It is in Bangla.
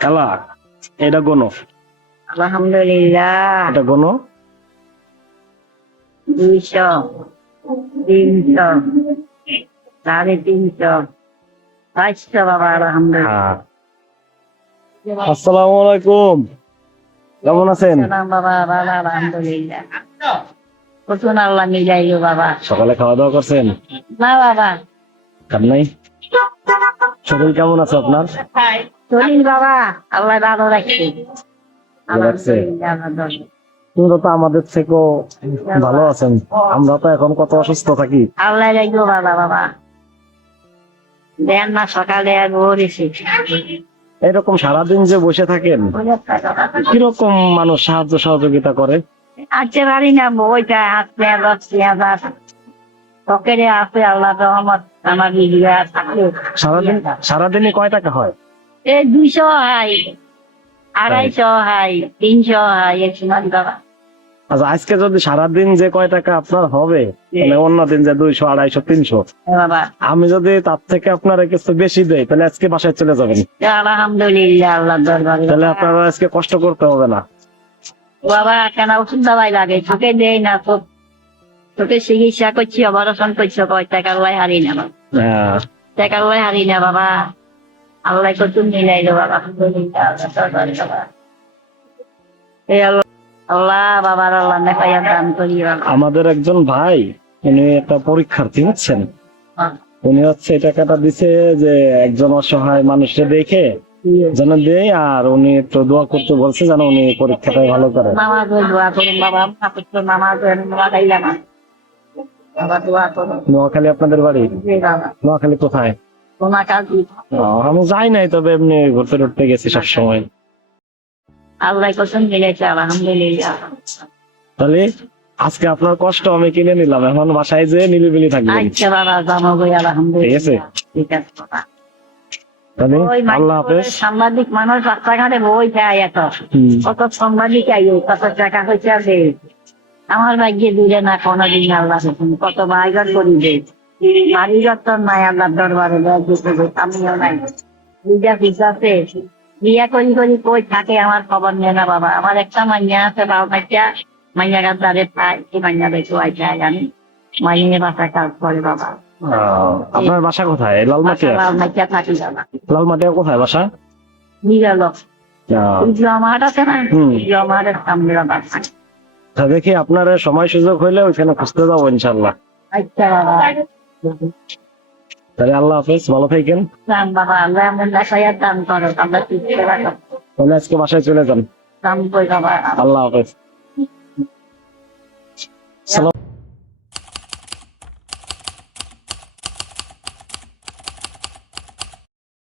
কালা এটা গোনো, আলহামদুলিল্লাহ। এটা গোনো 200, 300, 350, 500 বাবা আলহামদুলিল্লাহ। আসসালামু আলাইকুম, কেমন আছেন? সালাম বাবা, বাবা আলহামদুলিল্লাহ। কতক্ষণ আল্লাহ মিলাইলো বাবা। সকালে খাওয়া দাওয়া করছেন? না বাবা, খান নাই? শরীর কেমন আছে আপনার? শরীর বাবা আল্লাহ ভালো রাখছে। রাখছে? আলহামদুলিল্লাহ আল্লাহ। আপনারা তো আমাদের থেকেও ভালো আছেন, আমরা তো এখন কত অসুস্থ থাকি। আল্লাহ রাখবো বাবা। বাবা দেন না সকালে আর ভোর এসে এরকম সারাদিন যে বসে থাকেন, কিরকম মানুষ সাহায্য সহযোগিতা করে? আজকে পারি না বইটা হাসতে বসতে আবার পকেটে আছে আল্লাহ রহমত আমার বিজয়া থাকলে সারাদিনে কয় টাকা হয়? এই 200 হয়, 250 হয়, 300 হয়, এক সময় বাবা। আচ্ছা, আজকে যদি সারাদিন যে কয় টাকা আপনার হবে, মানে অন্য দিন যে 200, 250, 300, বাবা আমি যদি তার থেকে আপনার কিছু বেশি দেই, তাহলে আজকে বাসায় চলে যাবেন। আলহামদুলিল্লাহ আল্লাহ দরবারে। তাহলে আপনারা আজকে কষ্ট করতে হবে না। বাবা কেন ওষুধ দাবাই লাগে, চোখে দেয় না, চোখে চিকিৎসা করছি, অপারেশন করছি, কয় টাকা লাই হারি না বাবা, টাকা লাই হারি না বাবা। আল্লাহ কত মিলাইলো বাবা, আলহামদুলিল্লাহ আল্লাহ দরবারে বাবা। এই আল্লাহ বাবার আল্লাহ নেকায়া দান করি বাবা। আমাদের একজন ভাই, উনি একটা পরীক্ষার্থী, বুঝছেন, উনি হচ্ছে এই টাকাটা দিছে যে একজন অসহায় মানুষকে দেখে যেন দেয়, আর উনি একটু দোয়া করতে বলছে যেন উনি পরীক্ষাটাই ভালো করে। নামাজ দোয়া করুন বাবা, নামাজ দোয়া খাইলাম বাবা, দোয়া করুন। নোয়াখালী আপনাদের বাড়ি? জি বাবা। নোয়াখালী কোথায়? তোমার কাছে আমি যাই নাই, তবে এমনি ঘুরতে টুরতে গেছি সব সময়। আল্লাহ কসম মিলেছে আলহামদুলিল্লাহ। তাহলে আজকে আপনার কষ্ট আমি কিনে নিলাম, এখন বাসায় যেয়ে নিলিবিলি থাকবেন। আচ্ছা বাবা, জানো গই আলহামদুলিল্লাহ। ঠিক আছে বাবা। তাহলে ওই আল্লাহ হাফেজ। সাংবাদিক মানুষ রাস্তাঘাটে বই যায় এত, কত সাংবাদিক আইও, কত টাকা হয়েছে আছে। আমার ভাগ্যে দূরে না কোনোদিন আল্লাহ কত বাইগার করি দে। বাড়িঘর তো নাই আল্লাহ দরবারে, আমিও নাই। দুইটা পিছাতে বিয়া করি কই থাকে আমার খবর নেই না বাবা। আমার একটা মাইয়া আছে, মাইয়া গাছ দাঁড়ে পায়, এই মাইয়া দেখো আইসায় আমি মাইনে বাসা কাজ করে বাবা। আপনার বাসা কোথায়? লালমাটিয়া? লালমাটিয়া থাকি বাবা। লালমাটিয়া কোথায় বাসা? নিরালো জমাট আছে না, জমাটের সামনে বাবা। দেখি আপনার সময় সুযোগ হইলে ওইখানে খুঁজতে যাবো ইনশাল্লাহ। আচ্ছা বাবা। তাহলে আল্লাহ হাফেজ, ভালো থাকেন। দান বাবা, আল্লাহ এমন দেখাইয়া দান করো, আমরা ঠিক সেবা করো। তাহলে আজকে বাসায় চলে যান। দান কই বাবা। আল্লাহ হাফেজ।